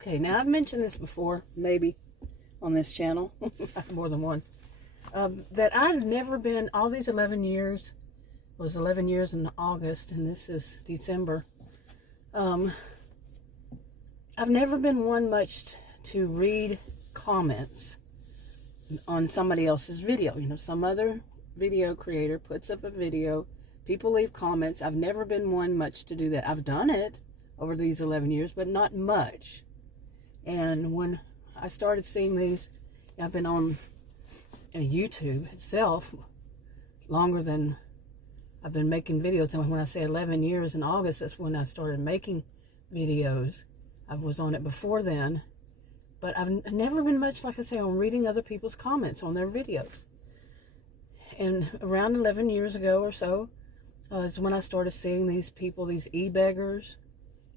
Okay, now I've mentioned this before, maybe on this channel, more than one, that I've never been, all these 11 years, it was 11 years in August, and this is December. I've never been one much to read comments on somebody else's video. You know, some other video creator puts up a video, people leave comments. I've never been one much to do that. I've done it over these 11 years, but not much. And when I started seeing these, I've been on YouTube itself longer than I've been making videos. And when I say 11 years in August, that's when I started making videos. I was on it before then, but I've never been much, like I say, on reading other people's comments on their videos. And around 11 years ago or so is when I started seeing these people, these e-beggars,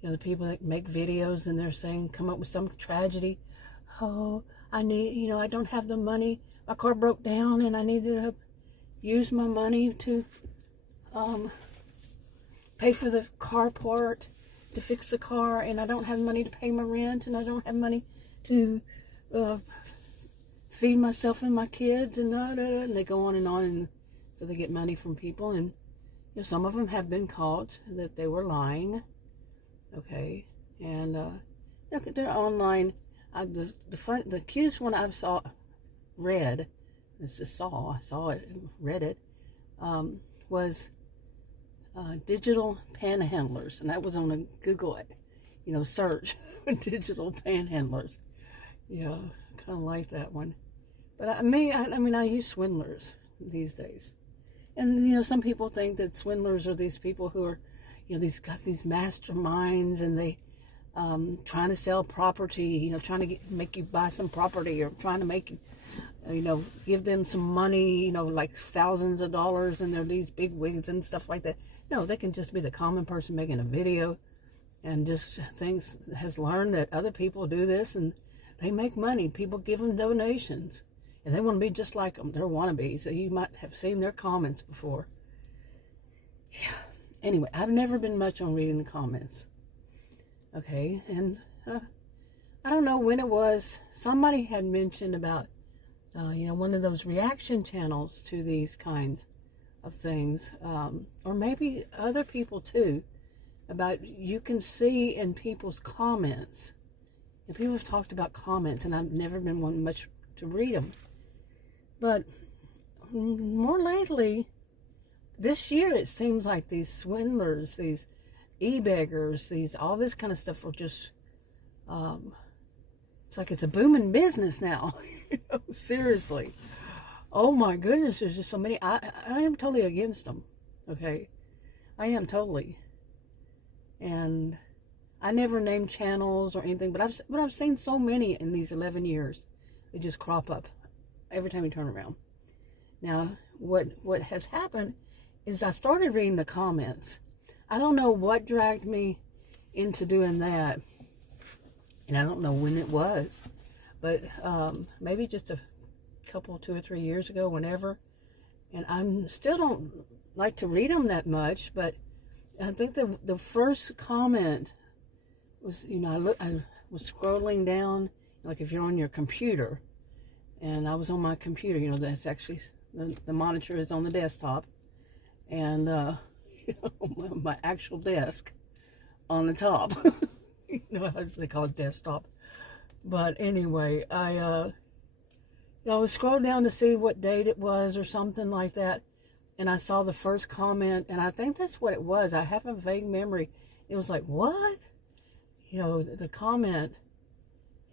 you know, the people that make videos and they're saying, come up with some tragedy. Oh, I need, you know, I don't have the money. My car broke down and I needed to use my money to pay for the car part, to fix the car, and I don't have money to pay my rent, and I don't have money to feed myself and my kids, and and they go on, and so they get money from people. And you know, some of them have been caught that they were lying. Okay, and they're online. The cutest one I read it, was digital panhandlers, and that was on a Google, you know, search, digital panhandlers. Yeah, kind of like that one. But I mean, I use swindlers these days, and you know, some people think that swindlers are these people who are, you know, got these masterminds, and they trying to sell property, you know, trying to make you buy some property, or trying to make you, you know, give them some money, you know, like thousands of dollars, and they're these big wigs and stuff like that. No, they can just be the common person making a video and just has learned that other people do this and they make money. People give them donations and they want to be just like them. They're wannabes. So you might have seen their comments before. Yeah. Anyway, I've never been much on reading the comments. Okay, and I don't know when it was. Somebody had mentioned about, you know, one of those reaction channels to these kinds of things, or maybe other people too, about you can see in people's comments, and people have talked about comments, and I've never been one much to read them, but more lately, this year, it seems like these swindlers, these e-beggars, all this kind of stuff are just, it's like it's a booming business now. You know, seriously. Oh my goodness, there's just so many. I am totally against them. Okay, I am totally. And I never named channels or anything, but I've seen so many in these 11 years. They just crop up every time you turn around. Now, what has happened is I started reading the comments. I don't know what dragged me into doing that, and I don't know when it was, but maybe just a couple, 2 or 3 years ago, whenever. And I still don't like to read them that much, but I think the first comment was, you know, I was scrolling down, like if you're on your computer, and I was on my computer, you know, that's actually, the monitor is on the desktop, and you know, my actual desk on the top. You know, as they call it, desktop. But anyway, I was scrolling down to see what date it was or something like that, and I saw the first comment, and I think that's what it was. I have a vague memory. It was like, what? You know, the comment.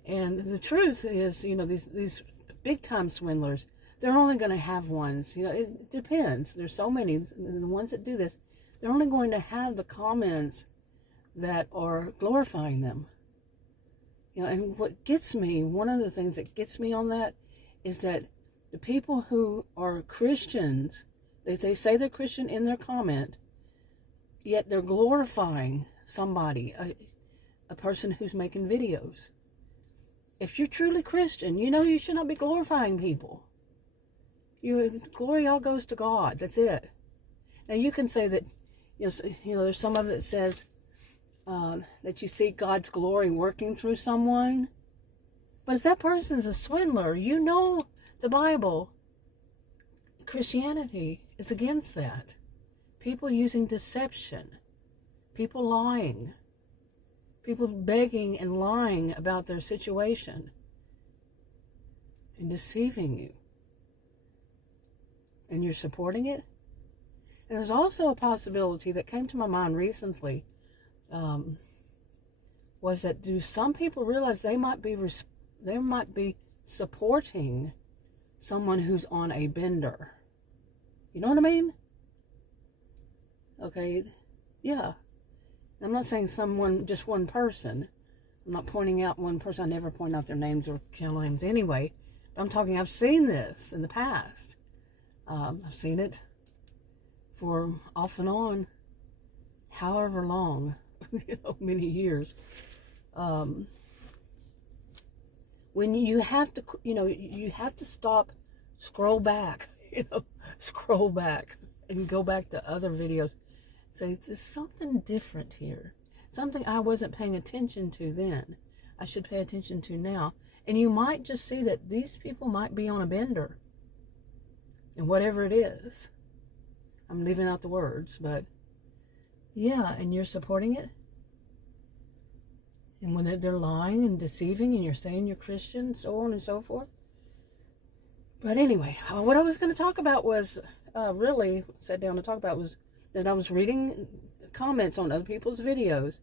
And the truth is, you know, these big time swindlers, they're only going to have ones. You know, it depends. There's so many. The ones that do this, they're only going to have the comments that are glorifying them. You know, and what gets me, one of the things that gets me on that is that the people who are Christians, they say they're Christian in their comment, yet they're glorifying somebody, a person who's making videos. If you're truly Christian, you know you should not be glorifying people. Glory all goes to God. That's it. Now you can say that, you know, there's some of it that says, that you see God's glory working through someone. But if that person is a swindler, you know the Bible, Christianity is against that. People using deception, people lying, people begging and lying about their situation and deceiving you. And you're supporting it? And there's also a possibility that came to my mind recently, was that do some people realize they might be supporting someone who's on a bender? You know what I mean? Okay, yeah. I'm not saying just one person. I'm not pointing out one person. I never point out their names or channel names anyway. But I'm talking, I've seen this in the past. I've seen it for off and on, however long, many years. When you have to, you have to stop, scroll back, scroll back and go back to other videos. Say, there's something different here. Something I wasn't paying attention to then. I should pay attention to now. And you might just see that these people might be on a bender. And whatever it is. I'm leaving out the words, but yeah, and you're supporting it. And when they're lying and deceiving and you're saying you're Christian, so on and so forth. But anyway, what I was going to talk about was, really sat down to talk about was that I was reading comments on other people's videos.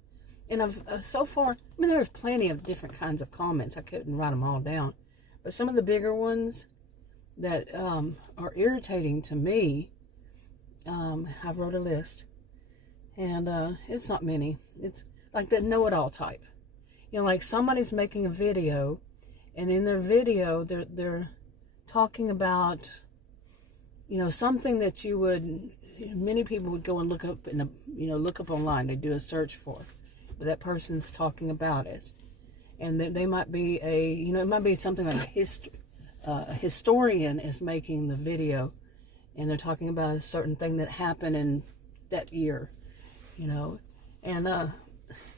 And I've so far, there's plenty of different kinds of comments. I couldn't write them all down. But some of the bigger ones that are irritating to me, I wrote a list. And it's not many. It's like the know-it-all type. Like somebody's making a video, and in their video, they're talking about, something that many people would go and look up look up online. They do a search for, but that person's talking about it, and they might be it might be something like a historian is making the video, and they're talking about a certain thing that happened in that year, and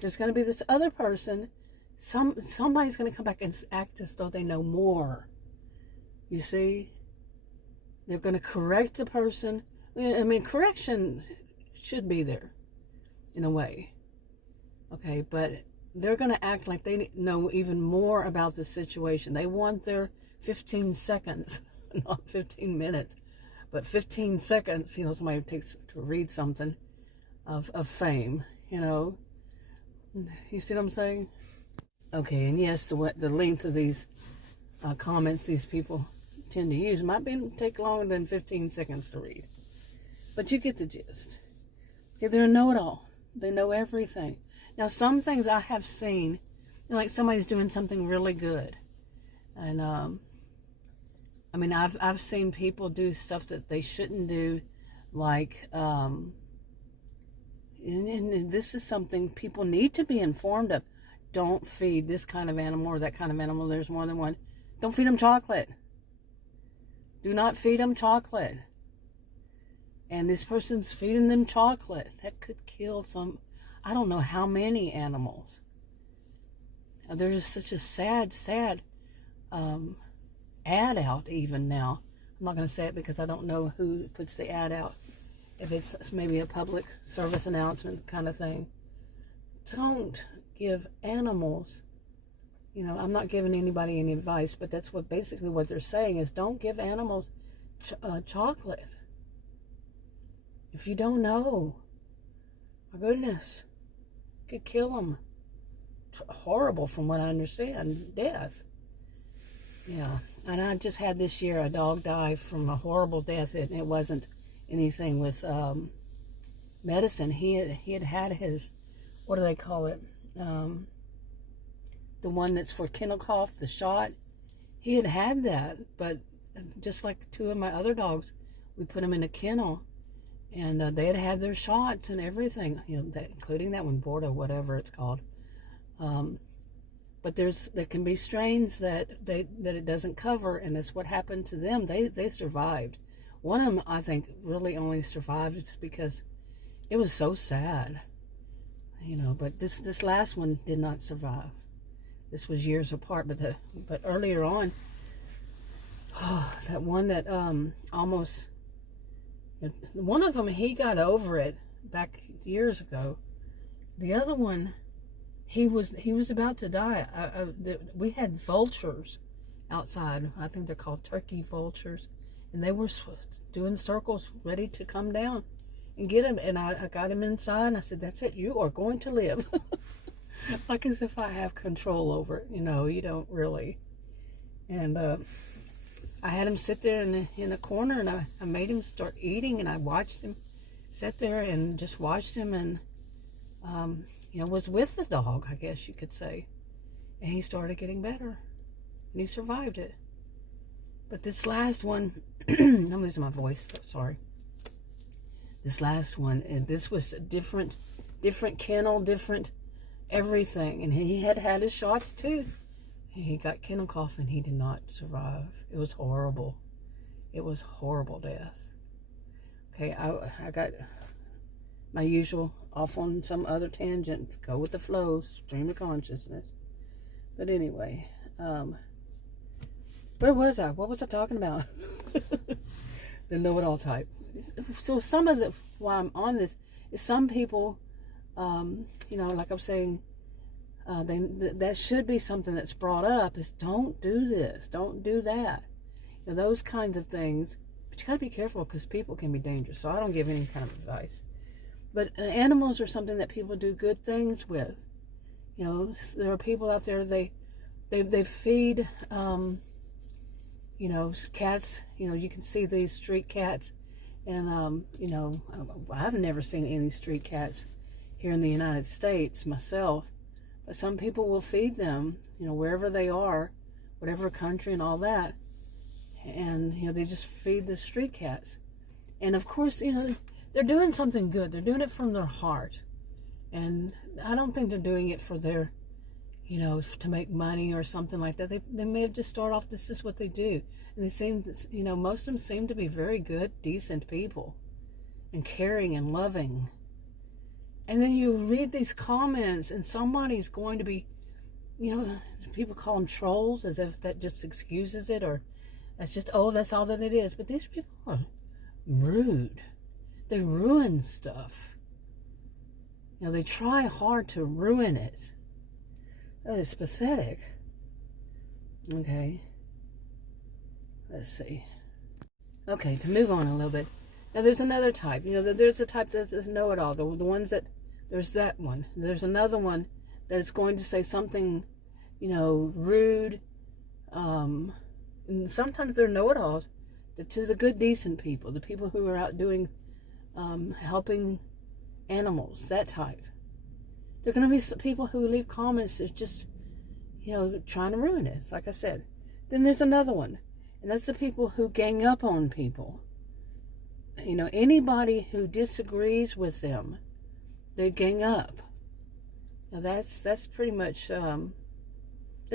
there's going to be this other person. Somebody's going to come back and act as though they know more. You see? They're going to correct the person. Correction should be there, in a way. Okay, but they're going to act like they know even more about the situation. They want their 15 seconds, not 15 minutes, but 15 seconds, somebody takes to read something of fame, You see what I'm saying? Okay, and yes, the length of these comments these people tend to use might take longer than 15 seconds to read. But you get the gist. Okay, they're a know-it-all. They know everything. Now, some things I have seen, like somebody's doing something really good. And, I've seen people do stuff that they shouldn't do, like, and this is something people need to be informed of. Don't feed this kind of animal or that kind of animal. There's more than one. Don't feed them chocolate. Do not feed them chocolate. And this person's feeding them chocolate. That could kill I don't know how many animals. There is such a sad ad out even now. I'm not going to say it because I don't know who puts the ad out. If it's maybe a public service announcement kind of thing. Don't give animals, I'm not giving anybody any advice, but that's basically what they're saying is don't give animals chocolate. If you don't know, my goodness, could kill them. It's horrible from what I understand, death. Yeah, and I just had this year a dog die from a horrible death, and it wasn't anything with medicine. He had his, what do they call it? The one that's for kennel cough, the shot. He had that, but just like two of my other dogs, we put them in a kennel, and they had their shots and everything, including that one, Bordeaux, whatever it's called. But there can be strains that it doesn't cover, and that's what happened to them. They survived. One of them, I think, really only survived just because it was so sad. you know, but this last one did not survive. This was years apart, but earlier on, that one that almost, one of them, he got over it back years ago. The other one, he was about to die. We had vultures outside. I think they're called turkey vultures, and they were doing circles, ready to come down and get him. And I got him inside, and I said, "That's it. You are going to live." Like as if I have control over it. You know, you don't really. And I had him sit there in a corner, and I made him start eating, and I watched him sit there and just watched him, and you know, was with the dog, I guess you could say. And he started getting better, and he survived it. But this last one, I'm losing my voice, sorry. This last one, and this was a different kennel, different everything, and he had his shots too. He got kennel cough, and he did not survive. It was horrible. It was horrible death. Okay, I got my usual off on some other tangent. Go with the flow, stream of consciousness. But anyway, where was I? What was I talking about? The know-it-all type. So some of the, why I'm on this, is some people, you know, like I'm saying, that should be something that's brought up, is don't do this, don't do that. You know, those kinds of things. But you got to be careful, because people can be dangerous. So I don't give any kind of advice. But animals are something that people do good things with. You know, there are people out there, they feed, you know, cats. You know, you can see these street cats. And, you know, I've never seen any street cats here in the United States myself. But some people will feed them, you know, wherever they are, whatever country and all that. And, you know, they just feed the street cats. And, of course, you know, they're doing something good. They're doing it from their heart. And I don't think they're doing it for their, you know, to make money or something like that. They may have just started off, this is what they do. And they seem, you know, most of them seem to be very good, decent people. And caring and loving. And then you read these comments, and somebody's going to be, you know, people call them trolls, as if that just excuses it, or that's just, oh, that's all that it is. But these people are rude. They ruin stuff. You know, they try hard to ruin it. That is pathetic. Okay. Let's see. Okay, to move on a little bit. Now, there's another type. You know, there's a type that's know-it-all. The ones that, there's that one. There's another one that is going to say something, you know, rude. And sometimes they're know-it-alls to the good, decent people, the people who are out doing, helping animals, that type. There are going to be people who leave comments that's just, you know, trying to ruin it, like I said. Then there's another one, and that's the people who gang up on people. You know, anybody who disagrees with them, they gang up. Now that's pretty much, that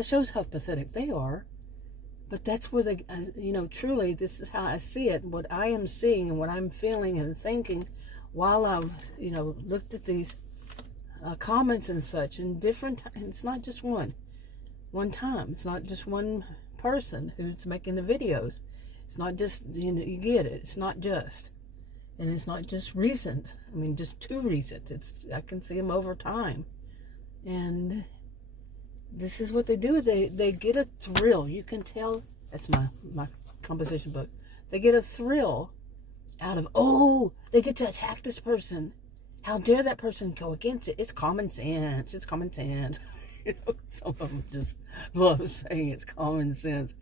shows how pathetic they are. But that's where they, you know, truly, this is how I see it. What I am seeing and what I'm feeling and thinking while I've, you know, looked at these comments and such, and different, and it's not just one time. It's not just one person who's making the videos. It's not just, you know, you get it. It's not just. And it's not just recent. I mean, just too recent. I can see them over time. And this is what they do. They get a thrill. You can tell. That's my composition book. They get a thrill out of, oh, they get to attack this person. How dare that person go against it? It's common sense. It's common sense. You know, some of them just love saying it's common sense.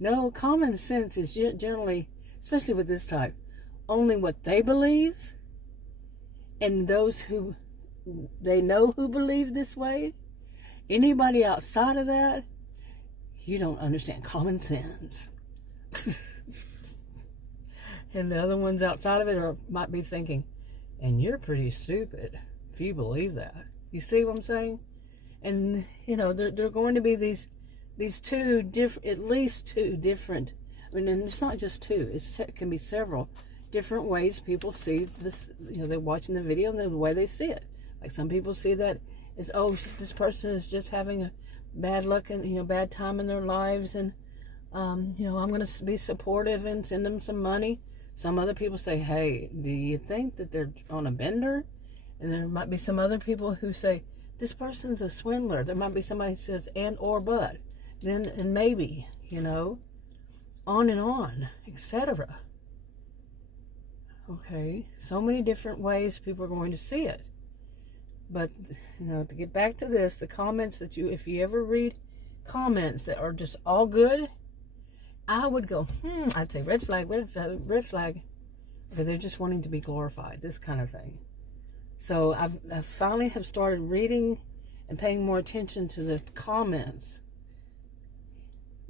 No, common sense is generally, especially with this type, only what they believe, and those who they know who believe this way. Anybody outside of that, you don't understand common sense. And the other ones outside of it might be thinking, and you're pretty stupid if you believe that. You see what I'm saying? And, you know, there are going to be these two different, at least two different, I mean, and it's not just two, it can be several different ways people see this. You know, they're watching the video and the way they see it. Like some people see that as, oh, this person is just having a bad luck and, bad time in their lives, and I'm going to be supportive and send them some money. Some other people say, hey, do you think that they're on a bender? And there might be some other people who say, this person's a swindler. There might be somebody who says, and or but, then and maybe, on and on, etc. Okay, so many different ways people are going to see it. But, to get back to this, the comments that if you ever read comments that are just all good, I would go, I'd say red flag, red flag, red flag. Because they're just wanting to be glorified, this kind of thing. So I finally have started reading and paying more attention to the comments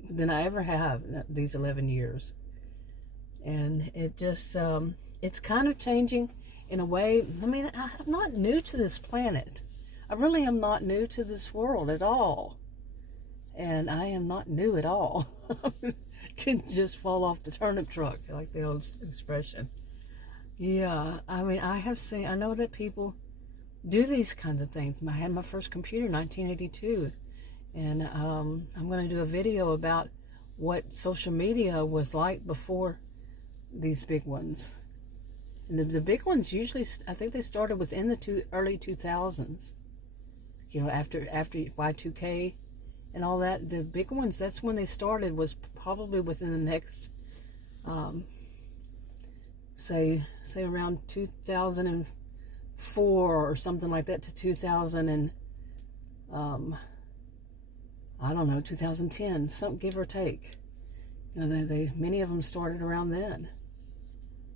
than I ever have in these 11 years. And it just, it's kind of changing in a way. I mean, I'm not new to this planet. I really am not new to this world at all. And I am not new at all. Didn't just fall off the turnip truck, like the old expression. Yeah, I mean, I know that people do these kinds of things. I had my first computer in 1982. And I'm going to do a video about what social media was like before these big ones. And the big ones usually, I think they started within the early 2000s. After Y2K and all that. The big ones, that's when they started, was probably within the next, say around 2004 or something like that to 2000 and, I don't know, 2010, some give or take. Many of them started around then.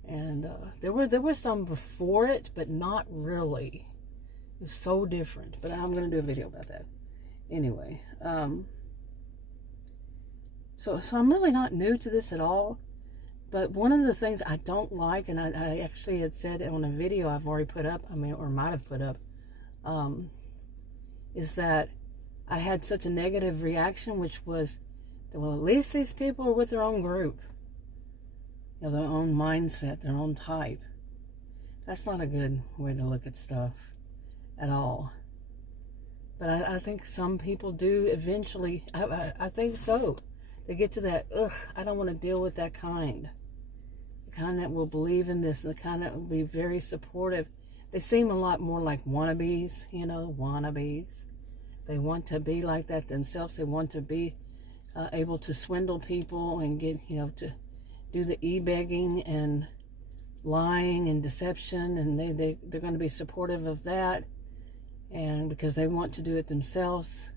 And there were some before it, but not really. It was so different. But I'm going to do a video about that. Anyway, so I'm really not new to this at all. But one of the things I don't like, and I actually had said on a video I've already put up, or might have put up, is that I had such a negative reaction, which was, well, at least these people are with their own group. Their own mindset, their own type. That's not a good way to look at stuff at all. But I think some people do eventually, I think so. They get to that, I don't want to deal with that kind. The kind that will believe in this, the kind that will be very supportive. They seem a lot more like wannabes, wannabes. They want to be like that themselves. They want to be able to swindle people and get, to do the e-begging and lying and deception, and they're going to be supportive of that, and because they want to do it themselves,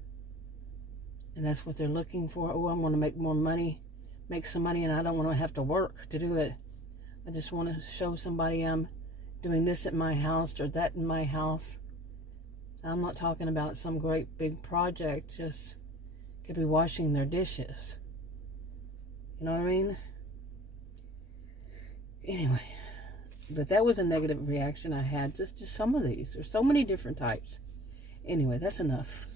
and that's what they're looking for. Oh, I want to make more money, make some money, and I don't want to have to work to do it. I just want to show somebody I'm doing this at my house or that in my house. I'm not talking about some great big project, just could be washing their dishes. You know what I mean? Anyway, but that was a negative reaction I had. Just some of these. There's so many different types. Anyway, that's enough.